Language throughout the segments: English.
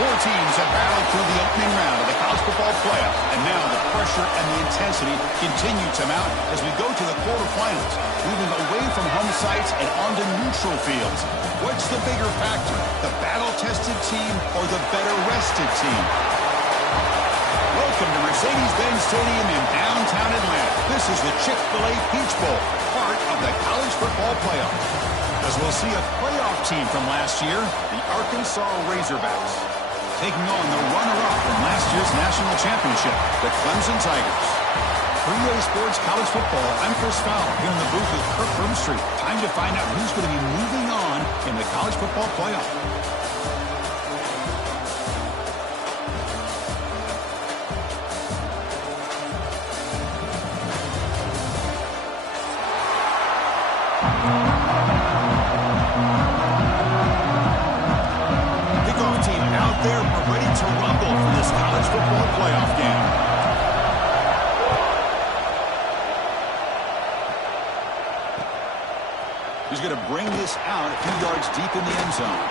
Four teams have battled through the opening round of the college football playoff, and now the pressure and the intensity continue to mount as we go to the quarterfinals, moving away from home sites and onto neutral fields. What's the bigger factor, the battle-tested team or the better-rested team? Welcome to Mercedes-Benz Stadium in downtown Atlanta. This is the Chick-fil-A Peach Bowl, part of the college football playoff. As we'll see a playoff team from last year, the Arkansas Razorbacks, taking on the runner-up from last year's national championship, the Clemson Tigers. 3A Sports College Football, I'm Chris Fowler, here in the booth with Kirk Broomstreet. Time to find out who's going to be moving on in the college football playoff. There, we're ready to rumble for this college football playoff game. He's going to bring this out a few yards deep in the end zone.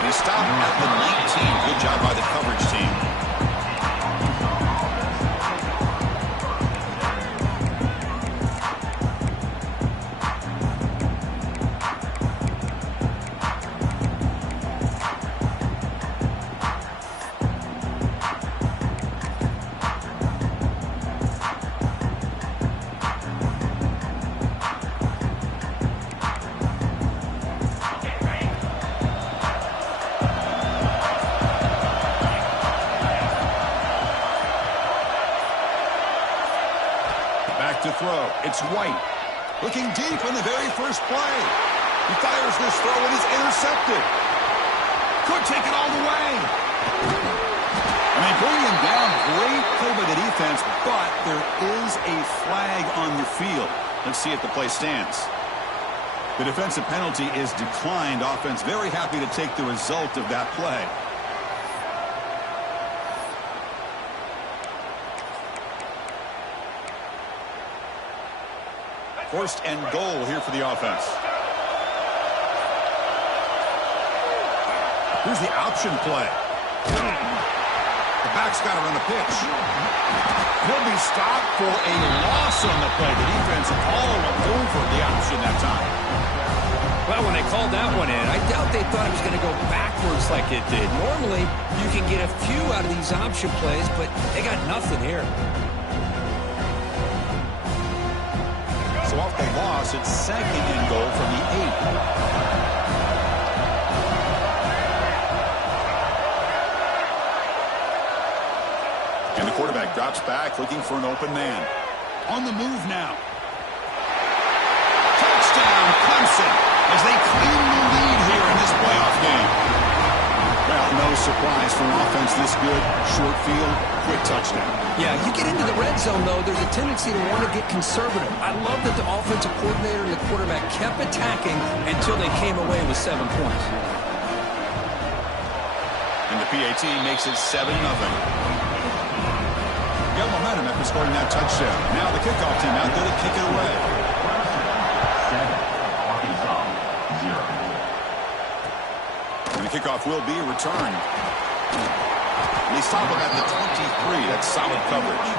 And he stopped at the 19. Good job by the coverage team. To throw. It's White. Looking deep on the very first play. He fires this throw and it's intercepted. Could take it all the way. I mean, bringing him down, great play by the defense, but there is a flag on the field. Let's see if the play stands. The defensive penalty is declined. Offense very happy to take the result of that play. First and goal here for the offense. Here's the option play. The back's got to run the pitch. He'll be stopped for a loss on the play. The defense all over the option that time. Well, when they called that one in, I doubt they thought it was going to go backwards like it did. Normally, you can get a few out of these option plays, but they got nothing here. So off the loss, it's second and goal from the 8. And the quarterback drops back, looking for an open man. On the move now. Touchdown, Clemson, as they claim the lead here in this playoff game. Well, no surprise for an offense this good. Short field, quick touchdown. Yeah, you get into the red zone, though, there's a tendency to want to get conservative. I love that the offensive coordinator and the quarterback kept attacking until they came away with 7 points. And the PAT makes it 7-0. Got momentum after scoring that touchdown. Now the kickoff team out there to kick it away. And the kickoff will be returned. And they stop him at the 23. That's solid coverage.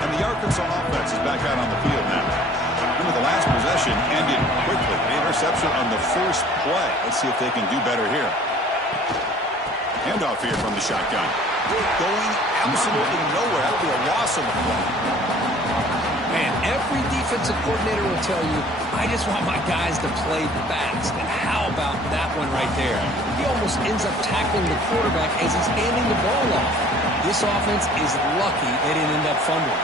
And the Arkansas offense is back out on the field now. Remember, the last possession ended quickly. The interception on the first play. Let's see if they can do better here. Handoff here from the shotgun. Going absolutely nowhere. That'll be a loss of the play. Man, every defensive coordinator will tell you, I just want my guys to play fast. And how about that one right there? He almost ends up tackling the quarterback as he's handing the ball off. This offense is lucky they didn't end up fumbling.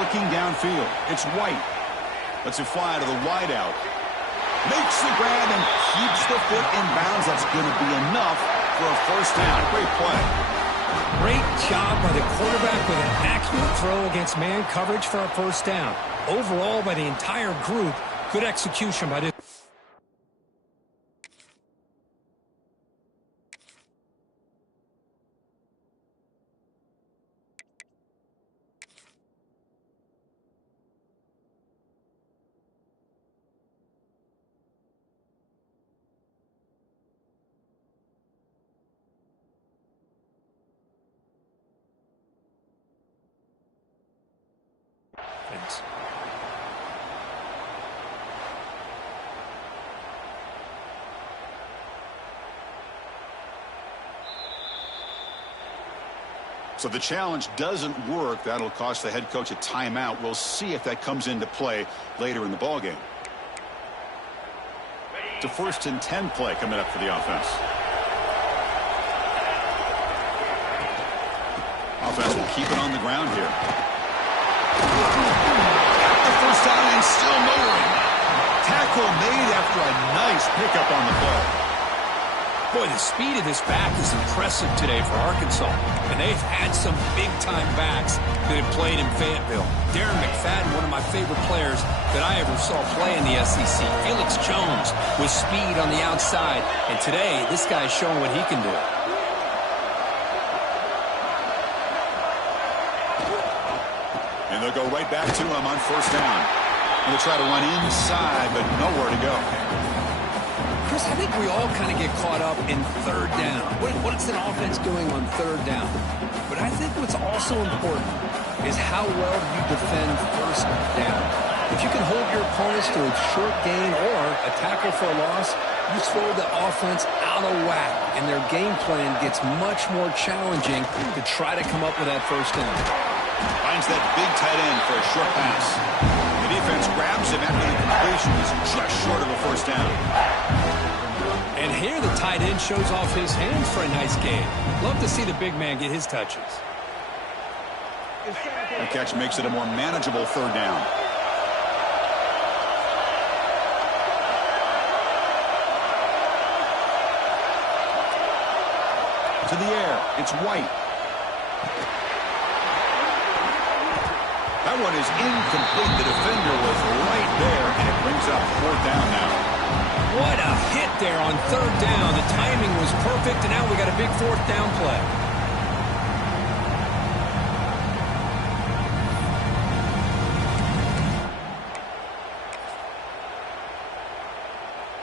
Looking downfield, it's White. Lets it fly to the wideout. Makes the grab and keeps the foot in bounds. That's going to be enough for a first down. Great play. Great job by the quarterback with an accurate throw against man coverage for a first down. Overall, by the entire group, good execution by this. So the challenge doesn't work. That'll cost the head coach a timeout. We'll see if that comes into play later in the ballgame. It's a 1st and 10 play coming up for the offense. Offense will keep it on the ground here. Got the first down and still motoring. Tackle made after a nice pickup on the play. Boy, the speed of this back is impressive today for Arkansas. And they've had some big-time backs that have played in Fayetteville. Darren McFadden, one of my favorite players that I ever saw play in the SEC. Felix Jones with speed on the outside. And today, this guy's showing what he can do. And they'll go right back to him on first down. And they'll try to run inside, but nowhere to go. Chris, I think we all kind of get caught up in third down. What's an offense doing on third down? But I think what's also important is how well you defend first down. If you can hold your opponents to a short gain or a tackle for a loss, you throw the offense out of whack, and their game plan gets much more challenging to try to come up with that first down. Finds that big tight end for a short pass. The defense grabs him after the completion. He's just short of a first down. And here the tight end shows off his hands for a nice game. Love to see the big man get his touches. The catch makes it a more manageable third down. To the air, it's White. That one is incomplete. The defender was right there, and it brings up fourth down now. What a hit there on third down. The timing was perfect, and now we got a big fourth down play.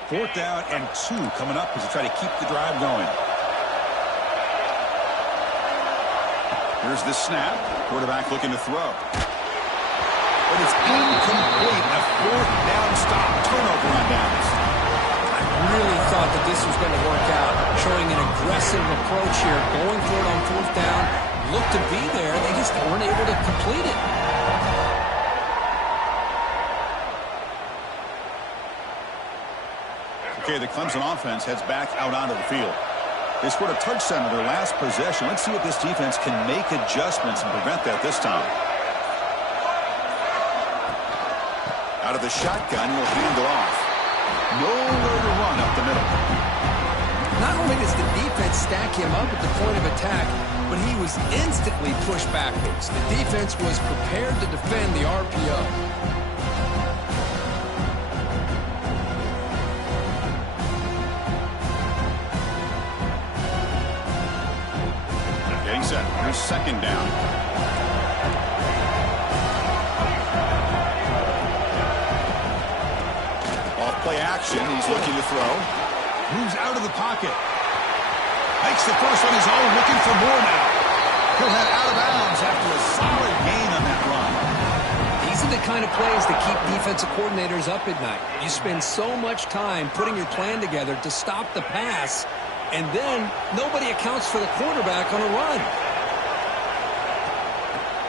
Fourth down and 2 coming up as they try to keep the drive going. Here's the snap. Quarterback looking to throw. But it's incomplete. A fourth down stop. Turnover on downs. I really thought that this was going to work out. Showing an aggressive approach here. Going for it on fourth down. Looked to be there. They just weren't able to complete it. Okay, the Clemson offense heads back out onto the field. They scored a touchdown on their last possession. Let's see if this defense can make adjustments and prevent that this time. Out of the shotgun, he'll hand it off. Nowhere to run up the middle. Not only does the defense stack him up at the point of attack, but he was instantly pushed backwards. The defense was prepared to defend the RPO. Here's second down. Off play action. He's looking to throw. Moves out of the pocket. Makes the first on his own. Looking for more now. He'll head out of bounds after a solid gain on that run. These are the kind of plays that keep defensive coordinators up at night. You spend so much time putting your plan together to stop the pass, and then nobody accounts for the quarterback on a run.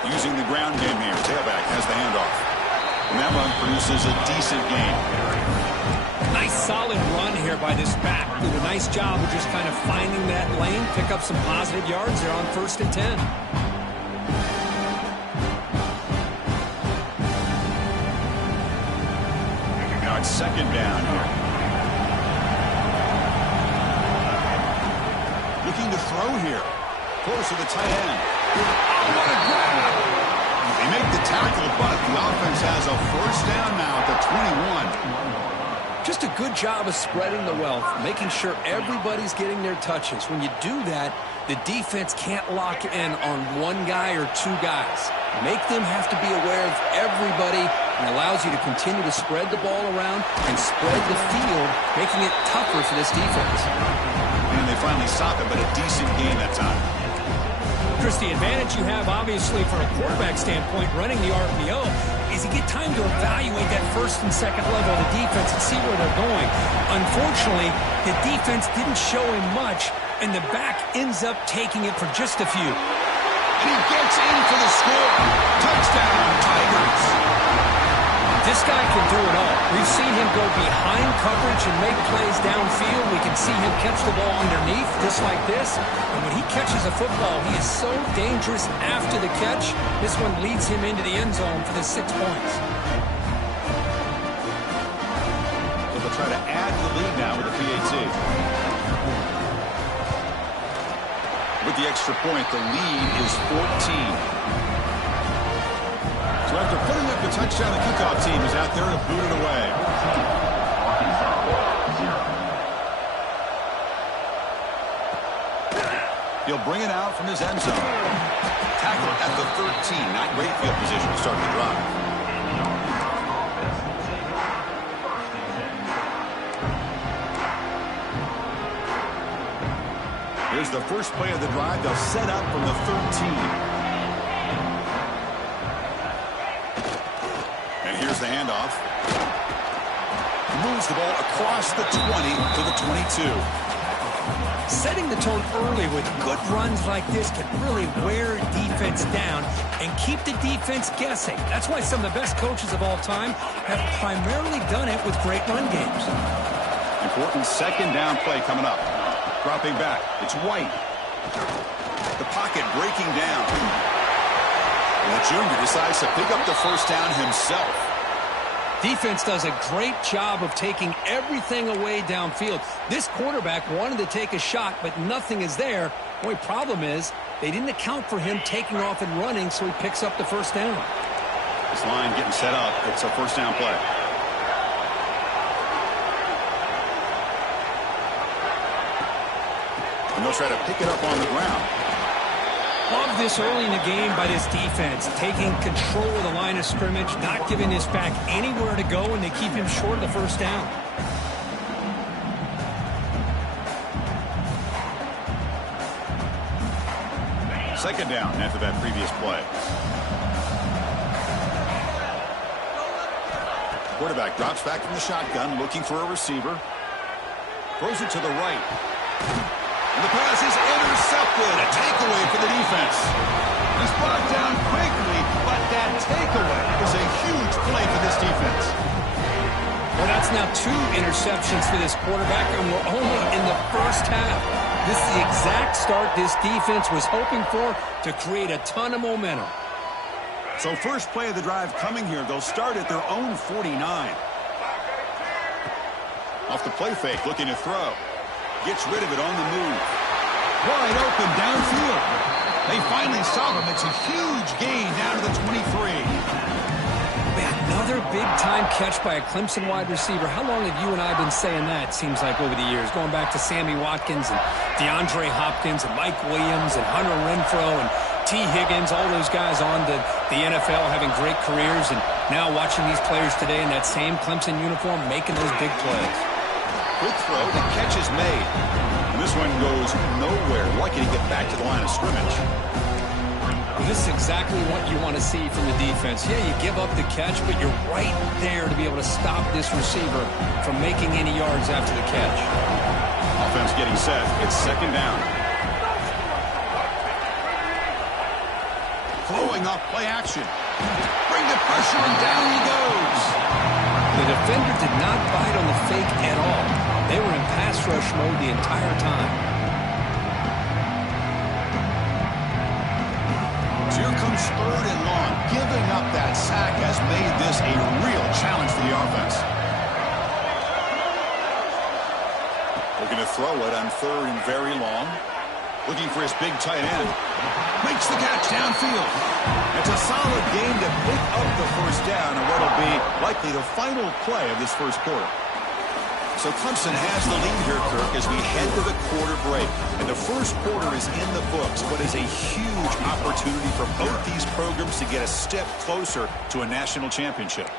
Using the ground game here. Tailback has the handoff. And that run produces a decent gain. Nice solid run here by this back. Did a nice job of just kind of finding that lane, pick up some positive yards there on 1st and 10. Now it's second down here. Looking to throw here. Close to the tight end. What a grab! They make the tackle, but the offense has a first down now at the 21. Just a good job of spreading the wealth, making sure everybody's getting their touches. When you do that, the defense can't lock in on one guy or two guys. Make them have to be aware of everybody, and allows you to continue to spread the ball around and spread the field, making it tougher for this defense. And they finally stop it, but a decent game that time. Chris, the advantage you have, obviously, from a quarterback standpoint, running the RPO, is you get time to evaluate that first and second level of the defense and see where they're going. Unfortunately, the defense didn't show him much, and the back ends up taking it for just a few. And he gets in for the score. Touchdown, Tigers. This guy can do it all. We've seen him go behind coverage and make plays downfield. We can see him catch the ball underneath, just like this. And when he catches a football, he is so dangerous after the catch. This one leads him into the end zone for the 6 points. So they'll try to add to the lead now with the PAT. With the extra point, the lead is 14. So after putting up the touchdown, the kickoff team is out there to boot it away. He'll bring it out from his end zone. Tackle at the 13. Not great field position to start the drive. Here's the first play of the drive. They'll set up from the 13. And here's the handoff. Moves the ball across the 20 to the 22. Setting the tone early with good runs like this can really wear defense down and keep the defense guessing. That's why some of the best coaches of all time have primarily done it with great run games. Important second down play coming up. Dropping back. It's White. The pocket breaking down. And the junior decides to pick up the first down himself. Defense does a great job of taking everything away downfield. This quarterback wanted to take a shot, but nothing is there. The only problem is they didn't account for him taking off and running, so he picks up the first down. This line getting set up. It's a first down play. And they'll try to pick it up on the ground. Love this early in the game by this defense, taking control of the line of scrimmage, not giving this back anywhere to go, and they keep him short of the first down. Second down after that previous play. Quarterback drops back from the shotgun, looking for a receiver. Throws it to the right. And the pass is intercepted. A takeaway for the defense. He's brought down quickly, but that takeaway is a huge play for this defense. Well, that's That's now 2 interceptions for this quarterback, and we're only in the first half. This is the exact start this defense was hoping for to create a ton of momentum. So first play of the drive coming here. They'll start at their own 49. Off the play fake, looking to throw. Gets rid of it on the move. Wide open downfield. They finally stop him. It's a huge gain down to the 23. Another big-time catch by a Clemson wide receiver. How long have you and I been saying that, seems like, over the years? Going back to Sammy Watkins and DeAndre Hopkins and Mike Williams and Hunter Renfrow and T. Higgins, all those guys on to the NFL having great careers, and now watching these players today in that same Clemson uniform making those big plays. Quick throw, the catch is made. And this one goes nowhere. Lucky to get back to the line of scrimmage. This is exactly what you want to see from the defense. Yeah, you give up the catch, but you're right there to be able to stop this receiver from making any yards after the catch. Offense getting set. It's second down. Flowing up, play action. Bring the pressure, and down he goes. The defender did not bite on the fake at all. They were in pass rush mode the entire time. Here comes third and long. Giving up that sack has made this a real challenge for the offense. Looking to throw it on third and very long. Looking for his big tight end. Makes the catch downfield. It's a solid game to pick up the first down and what will be likely the final play of this first quarter. So Clemson has the lead here, Kirk, as we head to the quarter break. And the first quarter is in the books, but is a huge opportunity for both these programs to get a step closer to a national championship.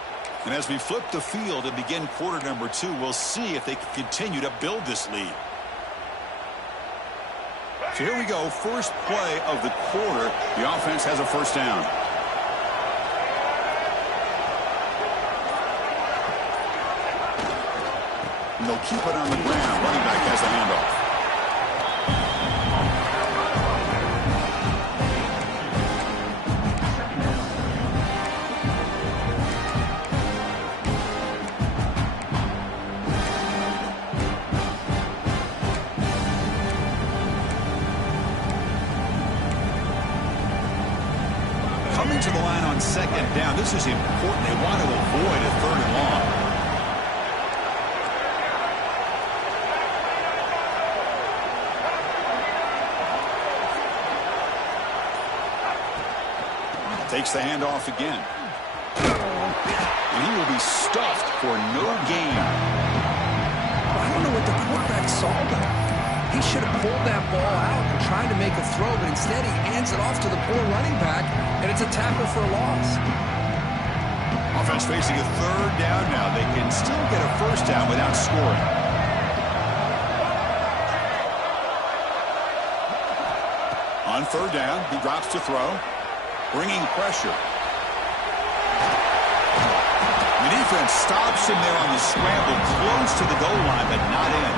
And as we flip the field and begin quarter number 2, we'll see if they can continue to build this lead. So here we go, first play of the quarter. The offense has a first down. And they'll keep it on the ground. Running back has the handoff. Coming to the line on second down. This is important. They want to avoid a third and long. Takes the handoff again. And he will be stuffed for no gain. I don't know what the quarterback saw there. He should have pulled that ball out and tried to make a throw, but instead he hands it off to the poor running back, and it's a tackle for a loss. Offense facing a third down now. They can still get a first down without scoring. On third down, he drops to throw. Bringing pressure. The defense stops him there on the scramble, close to the goal line, but not in.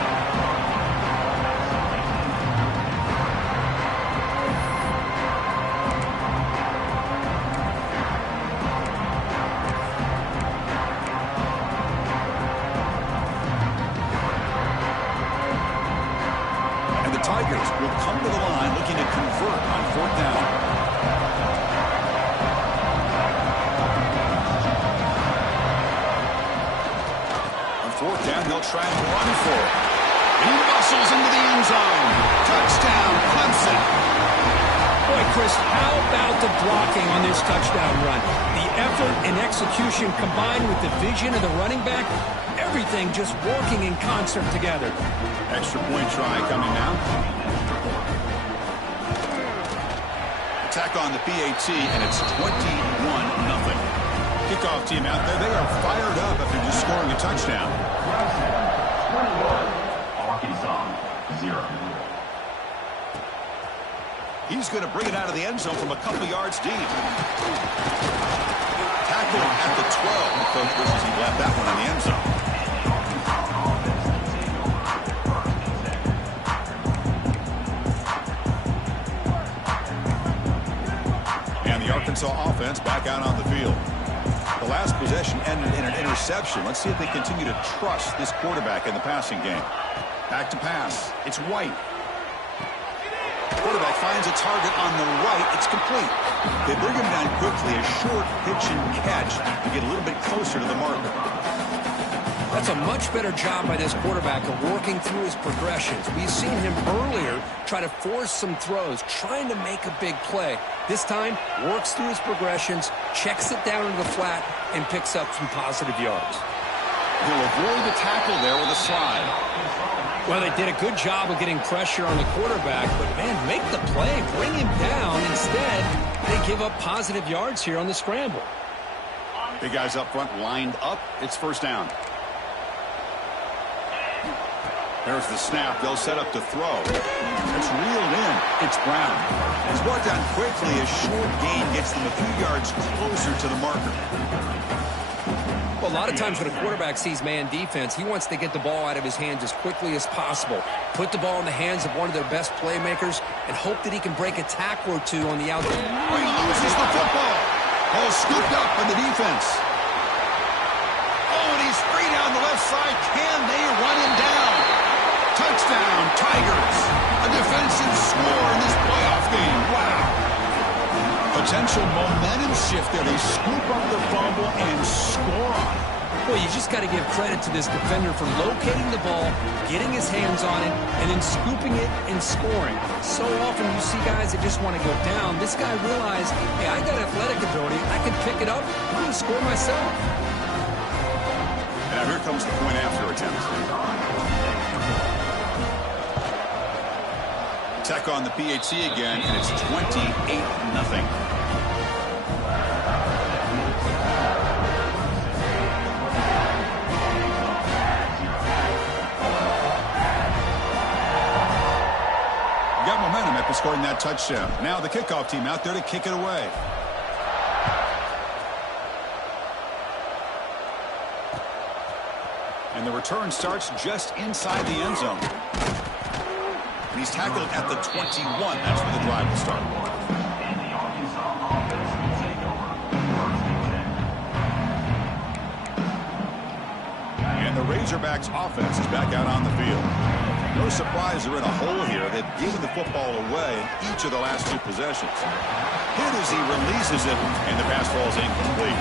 And the Tigers will come to the line looking to convert on fourth down. Fourth down, they'll try and run for it. He muscles into the end zone. Touchdown, Clemson. Boy, Chris, how about the blocking on this touchdown run? The effort and execution combined with the vision of the running back, everything just working in concert together. Extra point try coming now. Attack on the PAT, and it's 21-0. Kickoff team out there, they are fired up after just scoring a touchdown. Arkansas, 0. He's going to bring it out of the end zone from a couple yards deep. Tackle at the 12. The coach wishes he left that one in the end zone. And the Arkansas offense back out on the field. The last possession ended in an interception. Let's see if they continue to trust this quarterback in the passing game. Back to pass. It's White. Quarterback finds a target on the right. It's complete. They bring him down quickly. A short pitch and catch to get a little bit closer to the marker. That's a much better job by this quarterback of working through his progressions. We've seen him earlier try to force some throws, trying to make a big play. This time, works through his progressions, checks it down into the flat, and picks up some positive yards. He'll avoid the tackle there with a slide. Well, they did a good job of getting pressure on the quarterback, but, man, make the play. Bring him down. Instead, they give up positive yards here on the scramble. Big guys up front lined up. It's first down. There's the snap. They'll set up to throw. It's reeled in. It's Brown. He's brought down quickly. A short gain gets them a few yards closer to the marker. Well, a lot of times when a quarterback sees man defense, he wants to get the ball out of his hands as quickly as possible, put the ball in the hands of one of their best playmakers, and hope that he can break a tackle or two on the outside. Oh, he loses the football. Ball scooped up by the defense. Oh, and he's free down the left side. Can they run him down? Touchdown, Tigers. A defensive score in this playoff game. Wow. Potential momentum shift there. They scoop up the fumble and score on it. Well, you just got to give credit to this defender for locating the ball, getting his hands on it, and then scooping it and scoring. So often you see guys that just want to go down. This guy realized, hey, I got athletic ability. I can pick it up. I'm going to score myself. And now here comes the point after attempt. Tech on the PHC again, and it's 28-0. Got momentum after scoring that touchdown. Now the kickoff team out there to kick it away. And the return starts just inside the end zone. And he's tackled at the 21. That's where the drive will start. And the Razorbacks offense is back out on the field. No surprise they're in a hole here. They've given the football away in each of the last two possessions. Hit as he releases it, and the pass falls incomplete.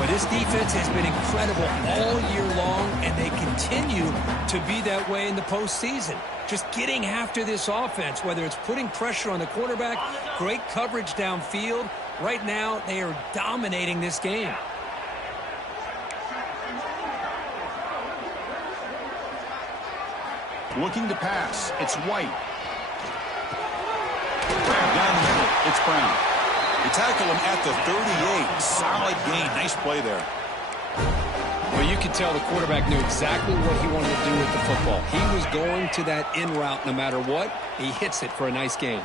Well, this defense has been incredible all year long, and they continue to be that way in the postseason. Just getting after this offense, whether it's putting pressure on the quarterback, great coverage downfield. Right now, they are dominating this game. Looking to pass. It's White. Down the middle. It's Brown. They tackle him at the 38. Solid gain. Nice play there. Well, you could tell the quarterback knew exactly what he wanted to do with the football. He was going to that in route no matter what. He hits it for a nice gain.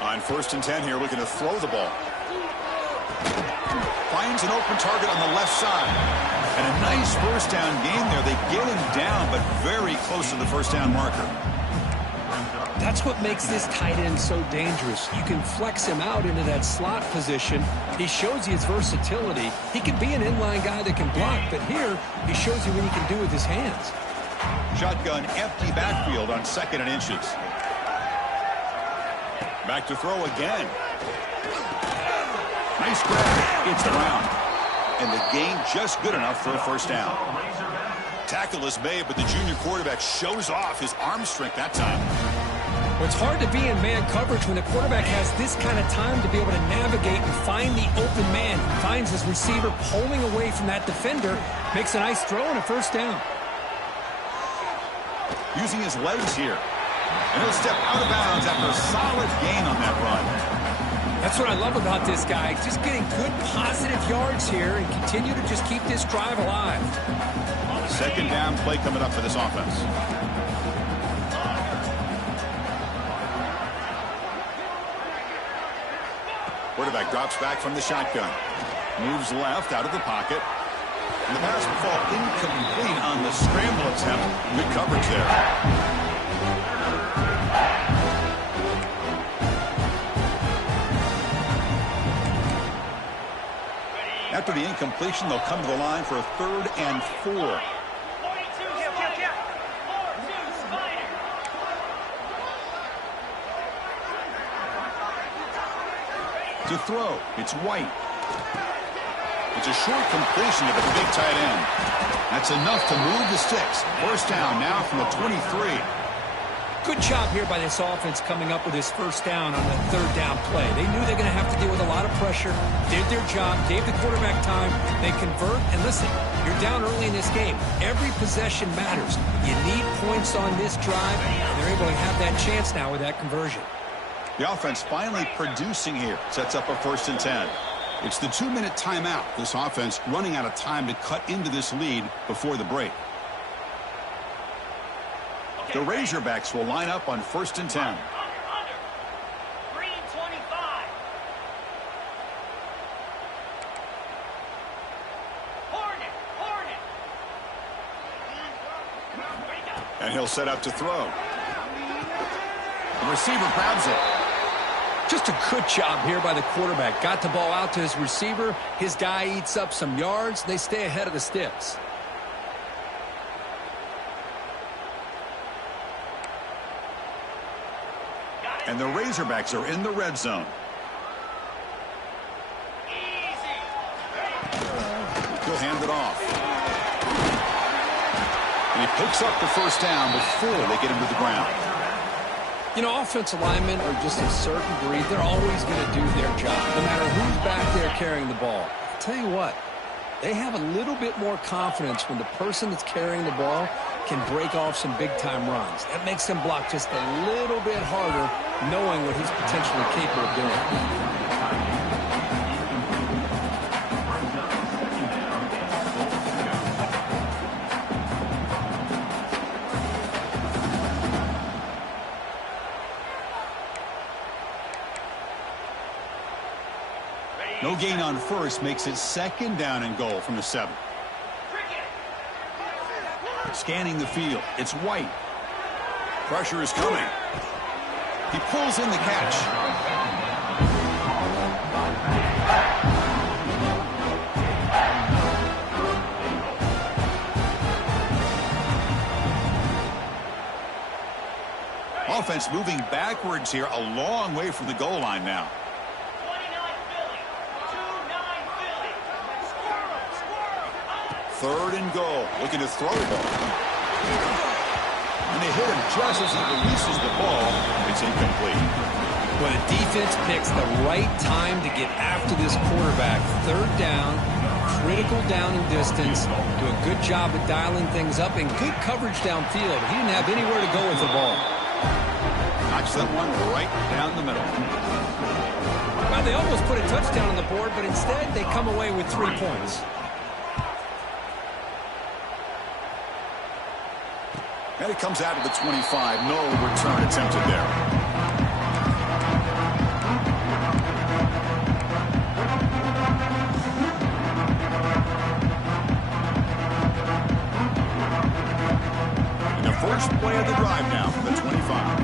On 1st and 10 here, looking to throw the ball. Finds an open target on the left side. And a nice first down gain there. They get him down, but very close to the first down marker. That's what makes this tight end so dangerous. You can flex him out into that slot position. He shows you his versatility. He can be an inline guy that can block, but here he shows you what he can do with his hands. Shotgun, empty backfield on 2nd and inches. Back to throw again. Nice grab. It's Brown. And the gain just good enough for a first down. Tackle is made, but the junior quarterback shows off his arm strength that time. Well, it's hard to be in man coverage when the quarterback has this kind of time to be able to navigate and find the open man. He finds his receiver pulling away from that defender, makes a nice throw and a first down. Using his legs here. And he'll step out of bounds after a solid gain on that run. That's what I love about this guy. Just getting good positive yards here and continue to just keep this drive alive. 2nd down play coming up for this offense. Quarterback drops back from the shotgun. Moves left out of the pocket. And the pass will fall incomplete on the scramble attempt. Good coverage there. After the incompletion, they'll come to the line for a 3rd and 4. To throw, it's White. It's a short completion to the big tight end. That's enough to move the sticks. First down now from the 23. Good job here by this offense coming up with his first down on the 3rd down play. They knew they're going to have to deal with a lot of pressure, did their job, gave the quarterback time. They convert, and listen, you're down early in this game. Every possession matters. You need points on this drive, and they're able to have that chance now with that conversion. The offense finally producing here. Sets up a 1st and 10. It's the 2-minute timeout. This offense running out of time to cut into this lead before the break. The Razorbacks will line up on 1st and 10. Green 25. Hornet. And he'll set up to throw. The receiver grabs it. Just a good job here by the quarterback. Got the ball out to his receiver. His guy eats up some yards. They stay ahead of the sticks. And the Razorbacks are in the red zone. He'll hand it off. And he picks up the first down before they get him to the ground. You know, offensive linemen are just a certain breed. They're always going to do their job, no matter who's back there carrying the ball. I'll tell you what, they have a little bit more confidence when the person that's carrying the ball can break off some big-time runs. That makes them block just a little bit harder, knowing what he's potentially capable of doing. No gain on first makes it 2nd down and goal from the 7. Scanning the field, it's White. Pressure is coming. He pulls in the catch. Offense moving backwards here, a long way from the goal line now. 3rd and goal. Looking to throw the ball. And they hit him just as he releases the ball. It's incomplete. When a defense picks the right time to get after this quarterback, 3rd down, critical down and distance, do a good job at dialing things up, and good coverage downfield. He didn't have anywhere to go with the ball. Knocks that one right down the middle. Well, they almost put a touchdown on the board, but instead they come away with 3 points. And it comes out of the 25. No return attempted there. And the first play of the drive now from the 25.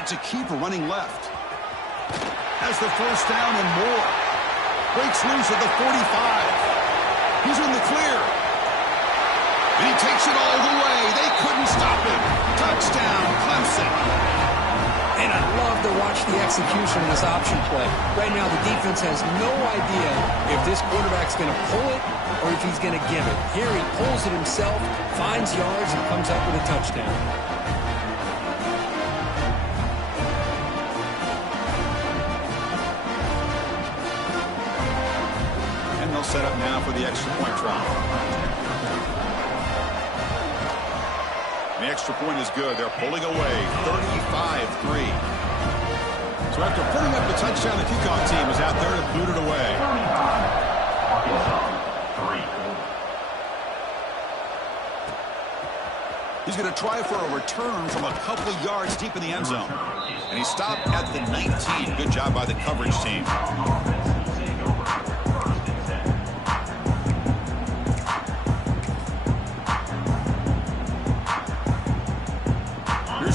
It's a keeper running left. Has the first down and more. Breaks loose at the 45. He's in the clear. And he takes it all the way. They couldn't stop him. Touchdown, Clemson. And I love to watch the execution of this option play. Right now, the defense has no idea if this quarterback's going to pull it or if he's going to give it. Here he pulls it himself, finds yards, and comes up with a touchdown. Set up now for the extra point try. The extra point is good. They're pulling away 35-3. So after putting up the touchdown, the kickoff team is out there to boot it away. He's going to try for a return from a couple of yards deep in the end zone. And he stopped at the 19. Good job by the coverage team.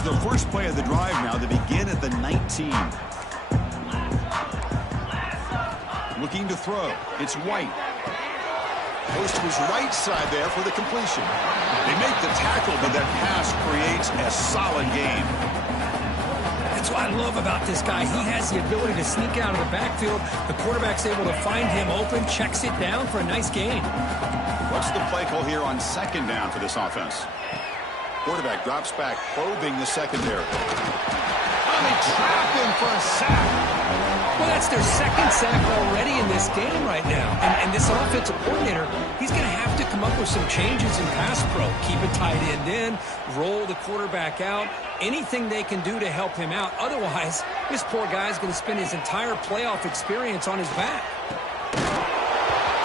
The first play of the drive now to begin at the 19. Looking to throw. It's White. Goes to his right side there for the completion. They make the tackle, but that pass creates a solid gain. That's what I love about this guy. He has the ability to sneak out of the backfield. The quarterback's able to find him open, checks it down for a nice gain. What's the play call here on second down for this offense? Quarterback drops back, probing the secondary. Oh, they trap him for a sack. Well, that's their second sack already in this game right now. And this offensive coordinator, he's going to have to come up with some changes in pass pro. Keep a tight end in, roll the quarterback out, anything they can do to help him out. Otherwise, this poor guy's going to spend his entire playoff experience on his back.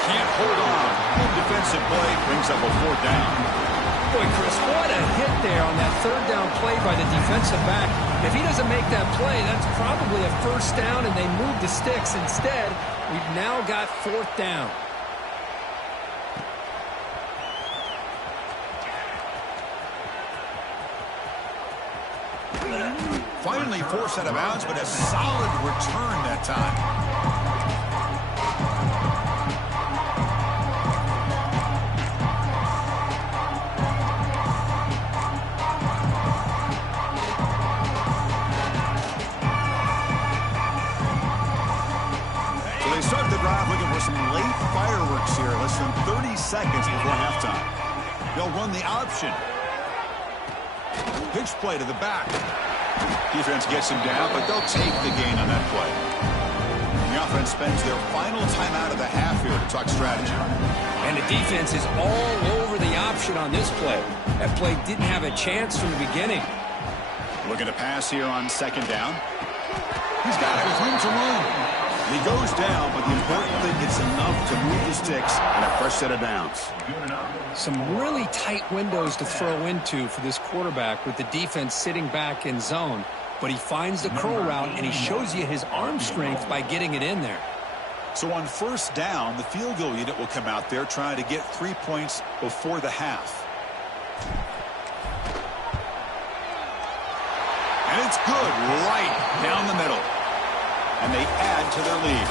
Can't hold on. Good defensive play brings up a fourth down. Boy, Chris, what a hit there on that third down play by the defensive back. If he doesn't make that play, that's probably a first down, and they move the sticks. Instead, we've now got fourth down. Finally forced out of bounds, but a solid return that time. They start the drive looking for some late fireworks here, less than 30 seconds before halftime. They'll run the option. Pitch play to the back. Defense gets him down, but they'll take the gain on that play. And the offense spends their final timeout of the half here to talk strategy. And the defense is all over the option on this play. That play didn't have a chance from the beginning. Looking to pass here on second down. He's got it with room to run. He goes down, but the important thing, it's enough to move the sticks and a fresh set of downs. Some really tight windows to throw into for this quarterback with the defense sitting back in zone. But he finds the curl route, and he shows you his arm strength by getting it in there. So on first down, the field goal unit will come out there trying to get 3 points before the half. And it's good right down the middle. And they add to their lead.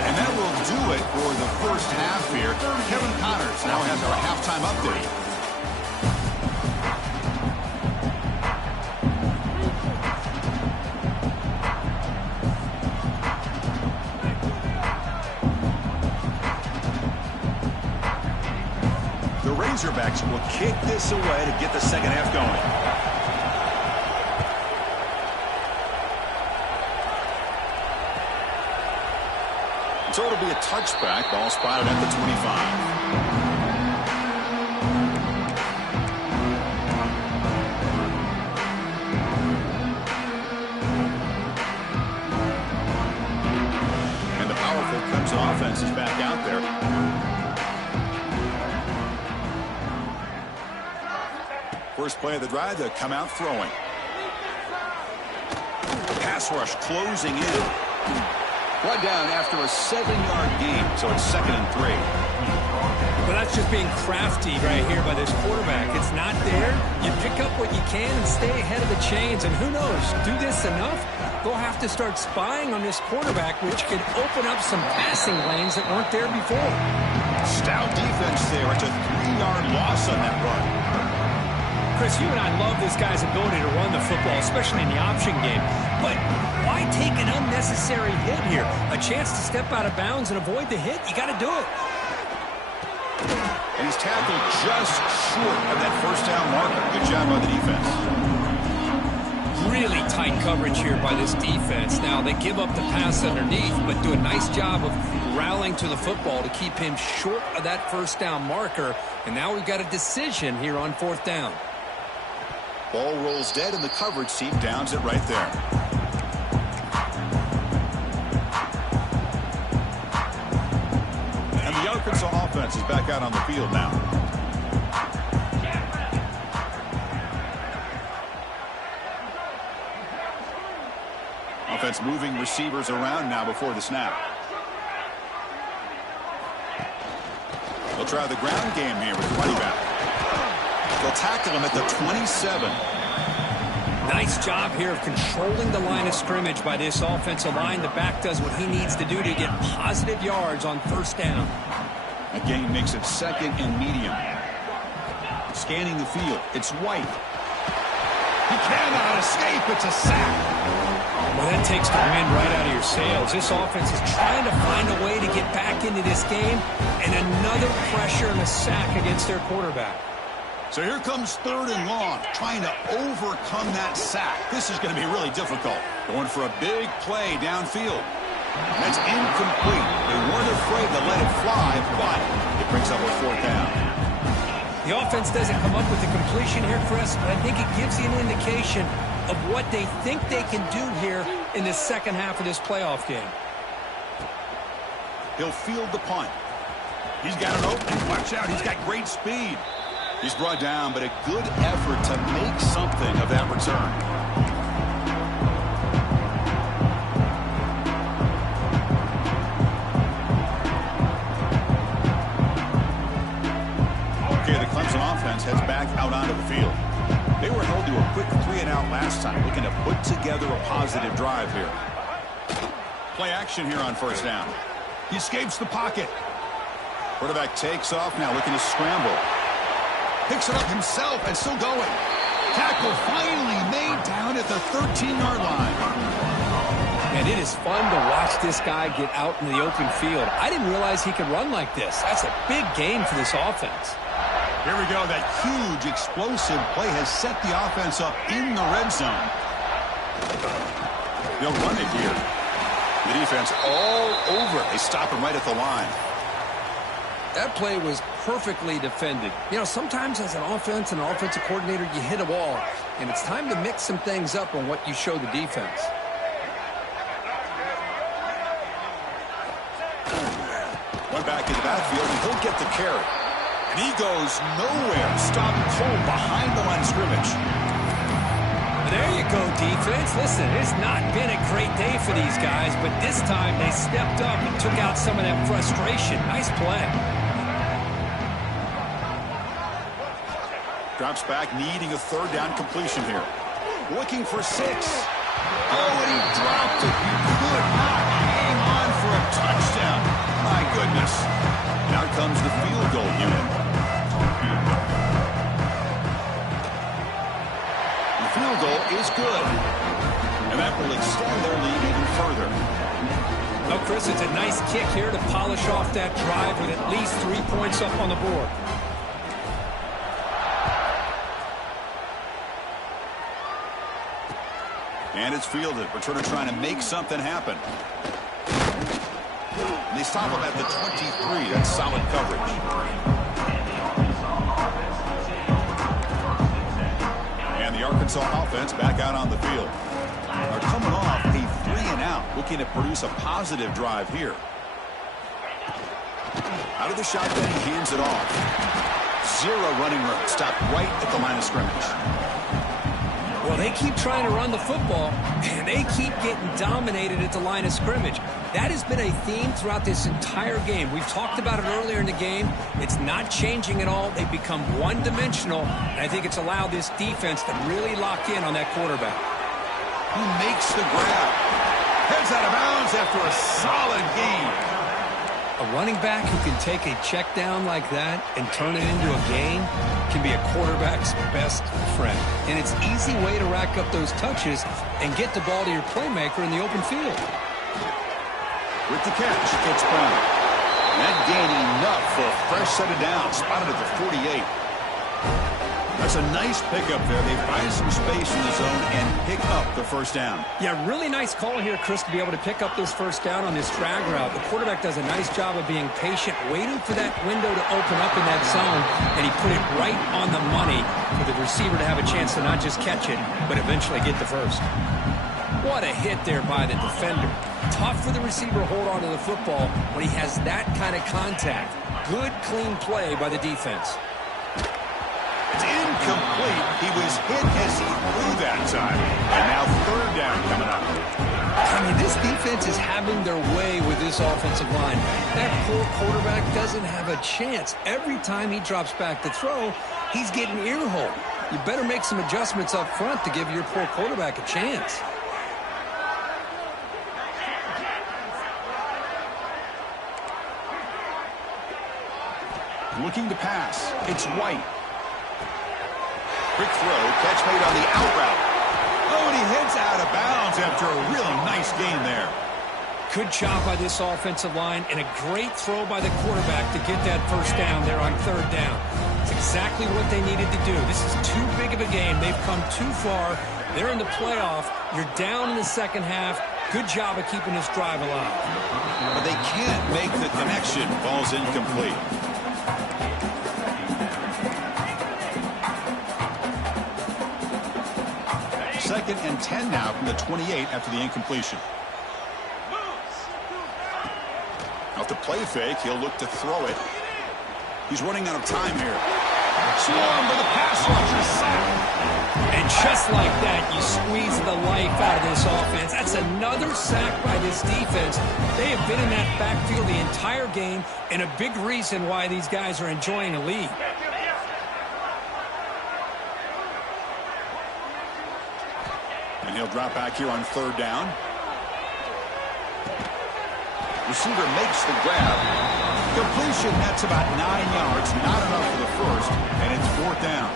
And that will do it for the first half here. Kevin Connors now has our halftime update. The Razorbacks will kick this away to get the second half going. So it'll be a touchback. Ball spotted at the 25. And the powerful Clemson offense is back out there. First play of the drive, they'll come out throwing. Pass rush closing in. Brought down after a 7-yard gain, so it's 2nd and 3. Well, that's just being crafty right here by this quarterback. It's not there. You pick up what you can and stay ahead of the chains. And who knows, do this enough, they'll have to start spying on this quarterback, which could open up some passing lanes that weren't there before. Stout defense there. It's a 3-yard loss on that run. Chris, you and I love this guy's ability to run the football, especially in the option game. But why take an unnecessary hit here? A chance to step out of bounds and avoid the hit? You got to do it. And he's tackled just short of that first down marker. Good job by the defense. Really tight coverage here by this defense. Now, they give up the pass underneath, but do a nice job of rallying to the football to keep him short of that first down marker. And now we've got a decision here on fourth down. Ball rolls dead, and the coverage team downs it right there. And the Arkansas offense is back out on the field now. Offense moving receivers around now before the snap. They'll try the ground game here with the running back. They'll tackle him at the 27. Nice job here of controlling the line of scrimmage by this offensive line. The back does what he needs to do to get positive yards on first down. A gain makes it second and medium. Scanning the field. It's White. He cannot escape. It's a sack. Well, that takes the wind right out of your sails. This offense is trying to find a way to get back into this game, and another pressure and a sack against their quarterback. So here comes third and long, trying to overcome that sack. This is going to be really difficult. Going for a big play downfield. That's incomplete. They weren't afraid to let it fly, but it brings up a fourth down. The offense doesn't come up with the completion here, Chris, but I think it gives you an indication of what they think they can do here in the second half of this playoff game. He'll field the punt. He's got an opening. Watch out. He's got great speed. He's brought down, but a good effort to make something of that return. Okay, the Clemson offense heads back out onto the field. They were held to a quick 3-and-out last time, looking to put together a positive drive here. Play action here on first down. He escapes the pocket. Quarterback takes off now, looking to scramble. Picks it up himself and still going. Tackle finally made down at the 13-yard line. And it is fun to watch this guy get out in the open field. I didn't realize he could run like this. That's a big game for this offense. Here we go. That huge explosive play has set the offense up in the red zone. They'll run it here. The defense all over. They stop him right at the line. That play was perfectly defended. You know, sometimes as an offense and an offensive coordinator, you hit a wall, and it's time to mix some things up on what you show the defense. One back in the backfield, and he'll get the carry. And he goes nowhere. Stop cold behind the line of scrimmage. There you go, defense. Listen, it's not been a great day for these guys, but this time they stepped up and took out some of that frustration. Nice play. Drops back, needing a third down completion here. Looking for 6. Oh, and he dropped it. You could not hang on for a touchdown. My goodness. And out comes the field goal unit. The field goal is good. And that will extend their lead even further. Oh, Chris, it's a nice kick here to polish off that drive with at least 3 points up on the board. And it's fielded. Returner trying to make something happen. And they stop him at the 23. That's solid coverage. And the Arkansas offense back out on the field. They're coming off a 3-and-out, looking to produce a positive drive here. Out of the shotgun, he hands it off. 0 running room. Stopped right at the line of scrimmage. Well, they keep trying to run the football, and they keep getting dominated at the line of scrimmage. That has been a theme throughout this entire game. We've talked about it earlier in the game. It's not changing at all. They've become one-dimensional, and I think it's allowed this defense to really lock in on that quarterback. Who makes the grab. Heads out of bounds after a solid gain. A running back who can take a check down like that and turn it into a gain can be a quarterback's best friend. And it's an easy way to rack up those touches and get the ball to your playmaker in the open field. With the catch, it's Brown. That gain enough for a fresh set of downs. Spotted at the 48. That's a nice pickup there. They find some space in the zone and pick up the first down. Yeah, really nice call here, Chris, to be able to pick up this first down on this drag route. The quarterback does a nice job of being patient, waiting for that window to open up in that zone, and he put it right on the money for the receiver to have a chance to not just catch it, but eventually get the first. What a hit there by the defender. Tough for the receiver to hold on to the football when he has that kind of contact. Good, clean play by the defense. It's incomplete. He was hit as he threw that time. And now third down coming up. I mean, this defense is having their way with this offensive line. That poor quarterback doesn't have a chance. Every time he drops back to throw, he's getting ear-hole. you better make some adjustments up front to give your poor quarterback a chance. Looking to pass. It's White. Quick throw. Catch made on the out route. Oh, and he heads out of bounds after a really nice game there. Good job by this offensive line and a great throw by the quarterback to get that first down there on third down. It's exactly what they needed to do. This is too big of a game. They've come too far. They're in the playoff. You're down in the second half. Good job of keeping this drive alive. But they can't make the connection. Ball's incomplete. Second and 10 now from the 28 after the incompletion. Off the play fake, he'll look to throw it. He's running out of time here. Swarmed by the pass rusher, sack. And just like that, you squeeze the life out of this offense. That's another sack by this defense. They have been in that backfield the entire game, and a big reason why these guys are enjoying a lead. And he'll drop back here on third down. Receiver makes the grab. Completion, that's about 9 yards. Not enough for the first, and it's fourth down.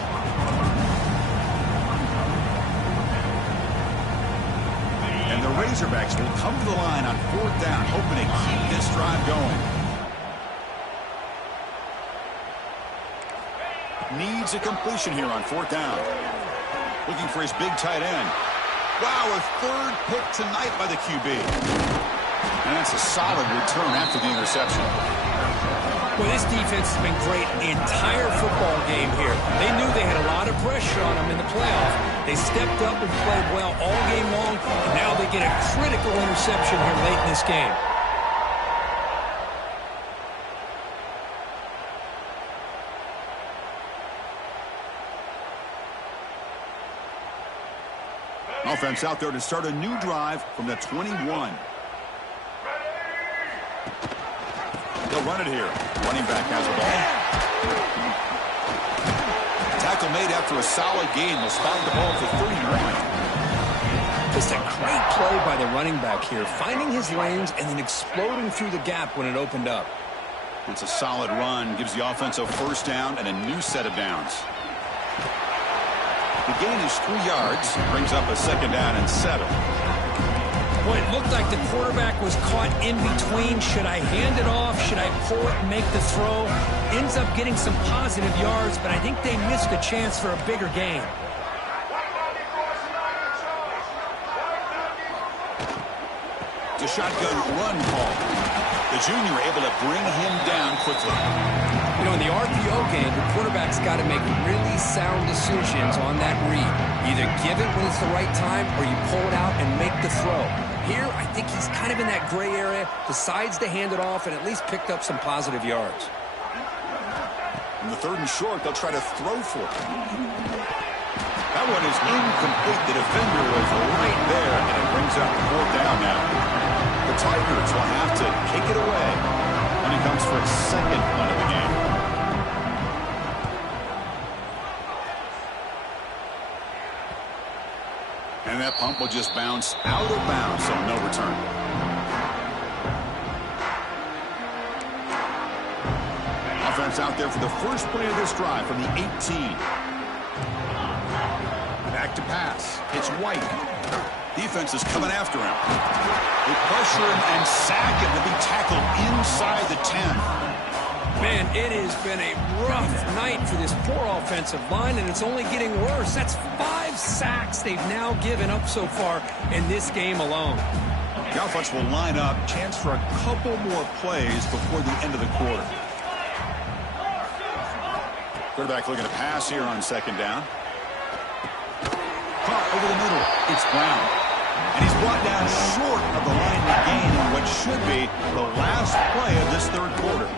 And the Razorbacks will come to the line on fourth down, hoping to keep this drive going. Needs a completion here on fourth down. Looking for his big tight end. Wow, a third pick tonight by the QB. And that's a solid return after the interception. Well, this defense has been great the entire football game here. They knew they had a lot of pressure on them in the playoff. They stepped up and played well all game long, and now they get a critical interception here late in this game. Offense out there to start a new drive from the 21. They'll run it here. Running back has the ball. Tackle made after a solid gain. They'll spot the ball for 31. Just a great play by the running back here, finding his lanes and then exploding through the gap when it opened up. It's a solid run. Gives the offense a first down and a new set of downs. The gain is 3 yards. Brings up a second down and 7. Boy, it looked like the quarterback was caught in between. Should I hand it off? Should I pull it and make the throw? Ends up getting some positive yards, but I think they missed a chance for a bigger gain. The shotgun run call. The junior able to bring him down quickly. You know, in the RPO game, the quarterback's got to make really sound decisions on that read. Either give it when it's the right time or you pull it out and make the throw. Here, I think he's kind of in that gray area, decides to hand it off and at least picked up some positive yards. In the third and short, they'll try to throw for it. That one is incomplete. The defender was right there, and it brings up fourth down now. The Tigers will have to kick it away when it comes for a second punt of the game. And that pump will just bounce out of bounds, so no return. Offense out there for the first play of this drive from the 18. Back to pass. It's White. Defense is coming after him. They pressure him and sack him to be tackled inside the 10. Man, it has been a rough night for this poor offensive line, and it's only getting worse. That's 5 sacks they've now given up so far in this game alone. The offense will line up. Chance for a couple more plays before the end of the quarter. Quarterback looking to pass here on second down. Caught over the middle. It's Brown. And he's brought down short of the line to gain on what should be the last play of this third quarter.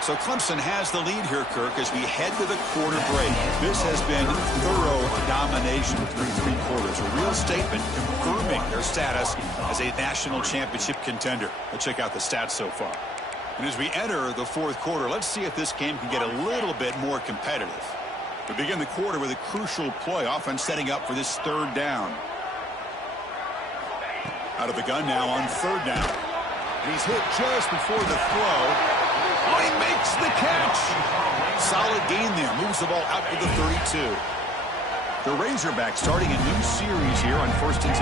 So Clemson has the lead here, Kirk, as we head to the quarter break. This has been thorough domination through 3 quarters. A real statement confirming their status as a national championship contender. Let's check out the stats so far. And as we enter the fourth quarter, let's see if this game can get a little bit more competitive. We begin the quarter with a crucial play. Offense setting up for this third down. Out of the gun now on third down. And he's hit just before the throw. Oh, he makes the catch. Solid gain there. Moves the ball out to the 32. The Razorbacks starting a new series here on 1st and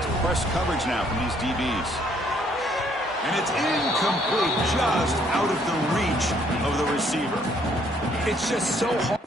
10. Some press coverage now from these DBs. And it's incomplete, just out of the reach of the receiver. It's just so hard.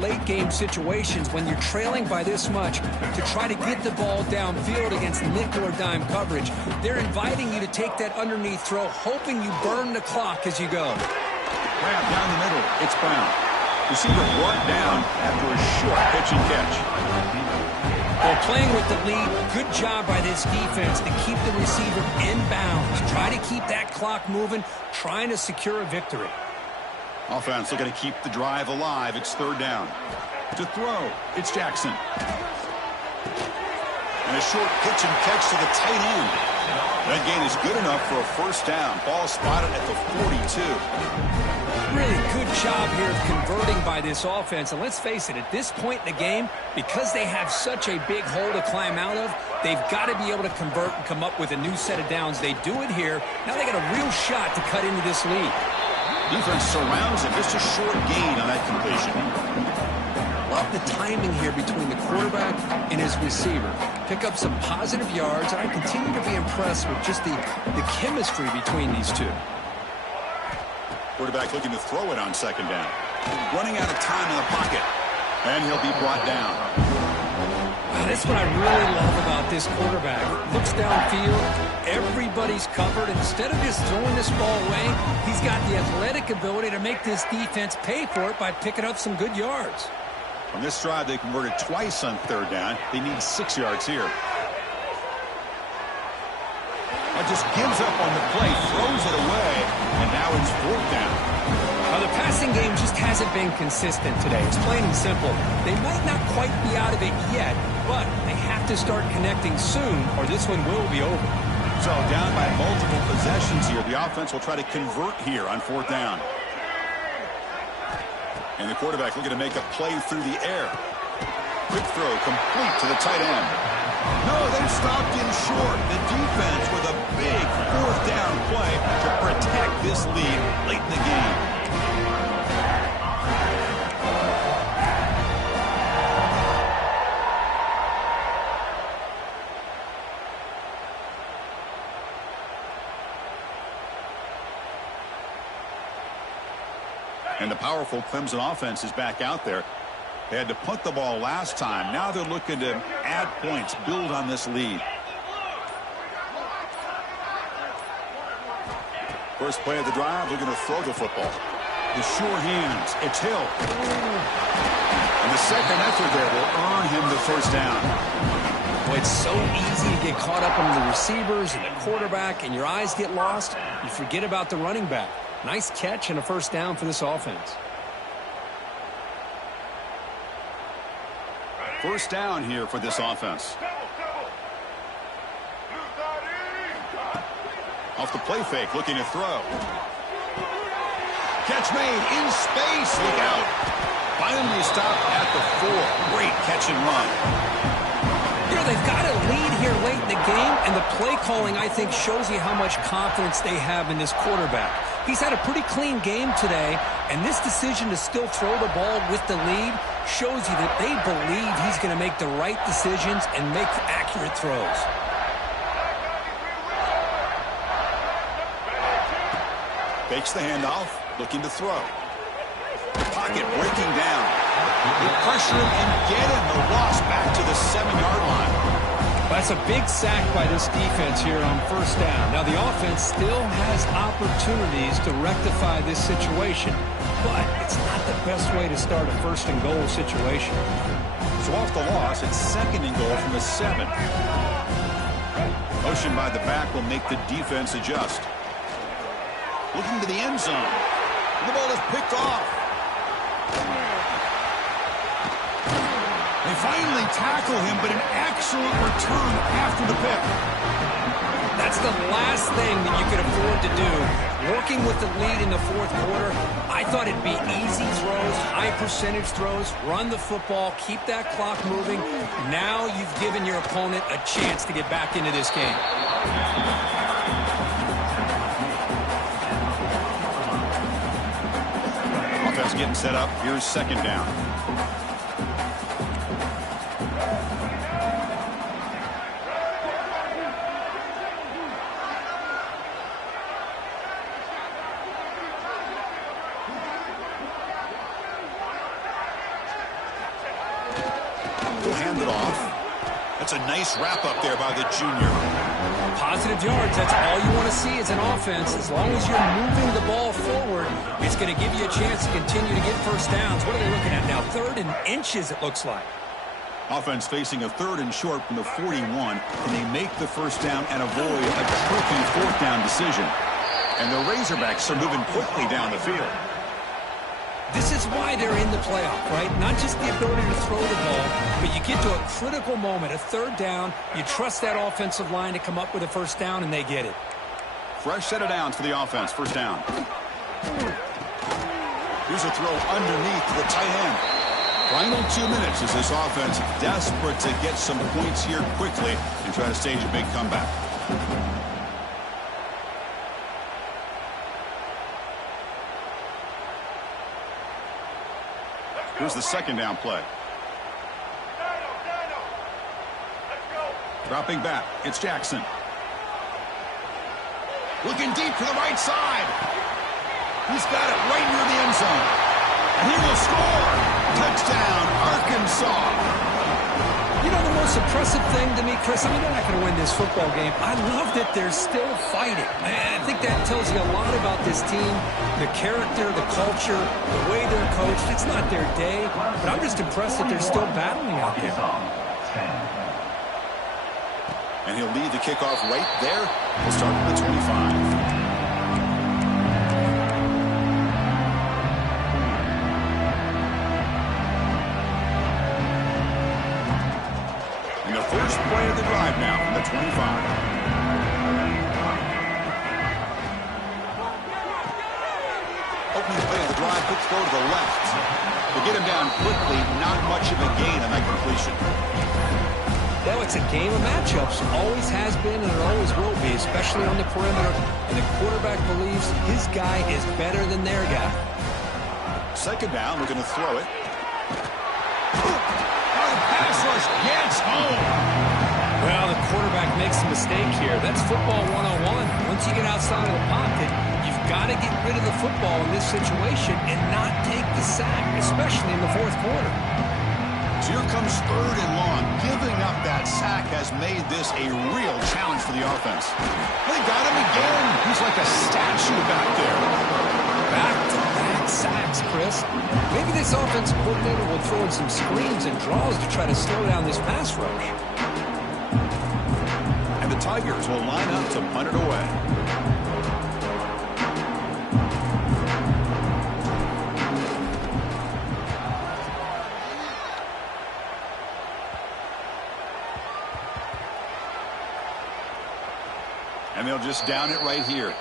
Late game situations when you're trailing by this much to try to get the ball downfield against nickel or dime coverage. They're inviting you to take that underneath throw, hoping you burn the clock as you go. Grab down the middle. It's Brown. Receiver brought down after a short pitch and catch. Well, playing with the lead, good job by this defense to keep the receiver in bounds. Try to keep that clock moving, trying to secure a victory. Offense looking to keep the drive alive. It's third down. To throw, it's Jackson. And a short pitch and catch to the tight end. That gain is good enough for a first down. Ball spotted at the 42. Really good job here of converting by this offense. And let's face it, at this point in the game, because they have such a big hole to climb out of, they've got to be able to convert and come up with a new set of downs. They do it here. Now they got a real shot to cut into this lead. Defense surrounds him. Just a short gain on that completion. Love the timing here between the quarterback and his receiver. Pick up some positive yards, and I continue to be impressed with just the chemistry between these two. Quarterback looking to throw it on second down. Running out of time in the pocket. And he'll be brought down. That's what I really love about this quarterback. Looks downfield, everybody's covered. Instead of just throwing this ball away, he's got the athletic ability to make this defense pay for it by picking up some good yards. On this drive, they converted twice on third down. They need 6 yards here. Just gives up on the play, throws it away, and now it's fourth down. The passing game just hasn't been consistent today. It's plain and simple. They might not quite be out of it yet, but they have to start connecting soon or this one will be over. So down by multiple possessions here. The offense will try to convert here on fourth down. And the quarterback looking to make a play through the air. Quick throw complete to the tight end. No, they've stopped him short. The defense with a big fourth down play to protect this lead late in the game. And the powerful Clemson offense is back out there. They had to punt the ball last time. Now they're looking to add points, build on this lead. First play of the drive, looking to throw the football. The sure hands, it's Hill. And the second effort there will earn him the first down. Well, it's so easy to get caught up on the receivers and the quarterback, and your eyes get lost. You forget about the running back. Nice catch and a first down for this offense. First down here for this offense. Off the play fake, looking to throw. Catch made in space. Look out. Finally stopped at the 4. Great catch and run. You know, they've got a lead here late in the game, and the play calling, I think, shows you how much confidence they have in this quarterback. He's had a pretty clean game today, and this decision to still throw the ball with the lead shows you that they believe he's going to make the right decisions and make accurate throws. Fakes the handoff, looking to throw. Pocket breaking down. They pressure him and get him. The loss back to the 7-yard line. That's a big sack by this defense here on first down. Now, the offense still has opportunities to rectify this situation, but it's not the best way to start a first-and-goal situation. So off the loss, it's 2nd and goal from the 7. Motion by the back will make the defense adjust. Looking to the end zone. And the ball is picked off. They finally tackle him, but an excellent return after the pick. That's the last thing that you could afford to do. Working with the lead in the fourth quarter, I thought it'd be easy throws, high percentage throws, run the football, keep that clock moving. Now you've given your opponent a chance to get back into this game. Offense getting set up. Here's 2nd down. Hand it off. That's a nice wrap up there by the junior. Positive yards, that's all you want to see as an offense. As long as you're moving the ball forward, it's going to give you a chance to continue to get first downs. What are they looking at now? 3rd and inches, it looks like. Offense facing a 3rd and short from the 41. Can they make the first down and avoid a tricky 4th down decision? And the Razorbacks are moving quickly down the field. This is why they're in the playoff, right? Not just the ability to throw the ball, but you get to a critical moment, a 3rd down. You trust that offensive line to come up with a first down, and they get it. Fresh set of downs for the offense. First down. Here's a throw underneath the tight end. Final 2 minutes as this offense desperate to get some points here quickly and try to stage a big comeback. Here's the 2nd down play. Dropping back. It's Jackson. Looking deep to the right side. He's got it right near the end zone. And he will score. Touchdown, Arkansas. You know, the most impressive thing to me, Chris, I mean, they're not going to win this football game. I love that they're still fighting. I think that tells you a lot about this team, the character, the culture, the way they're coached. It's not their day, but I'm just impressed that they're still battling out there. And he'll lead the kickoff right there. We'll start with the 25. First play of the drive now from the 25. Opening play of the drive, quick throw to the left. To get him down quickly, not much of a gain on that completion. Well, it's a game of matchups. Always has been and it always will be, especially on the perimeter. And the quarterback believes his guy is better than their guy. 2nd down, looking to throw it. Pass rush gets home. Well, the quarterback makes a mistake here. That's football 101. Once you get outside of the pocket, you've got to get rid of the football in this situation and not take the sack, especially in the fourth quarter. So here comes 3rd and long. Giving up that sack has made this a real challenge for the offense. They got him again. He's like a statue back there. Back-to-back sacks, Chris. Maybe this offensive coordinator will throw in some screens and draws to try to slow down this pass rush. And the Tigers will line up to punt it away. And they'll just down it right here.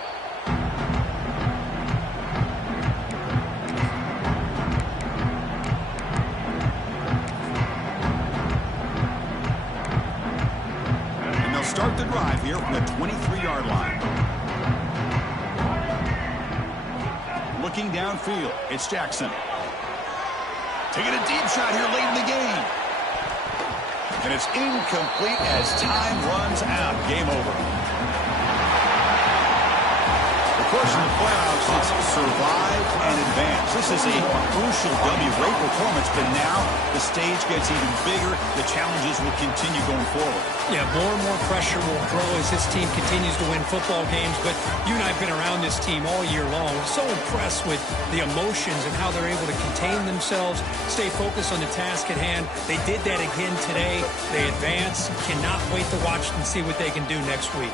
Start the drive here from the 23-yard line. Looking downfield, it's Jackson. Taking a deep shot here late in the game. And it's incomplete as time runs out. Game over. The push in the playoffs, it's survive and advance. This is a crucial W. Great performance, but now the stage gets even bigger. The challenges will continue going forward. Yeah, more and more pressure will grow as this team continues to win football games. But you and I have been around this team all year long. So impressed with the emotions and how they're able to contain themselves, stay focused on the task at hand. They did that again today. They advance. Cannot wait to watch and see what they can do next week.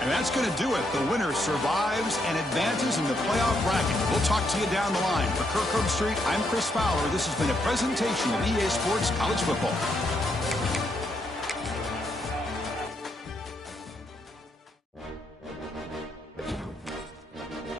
And that's going to do it. The winner survives and advances in the playoff bracket. We'll talk to you down the line. For Kirk Herbstreit, I'm Chris Fowler. This has been a presentation of EA Sports College Football.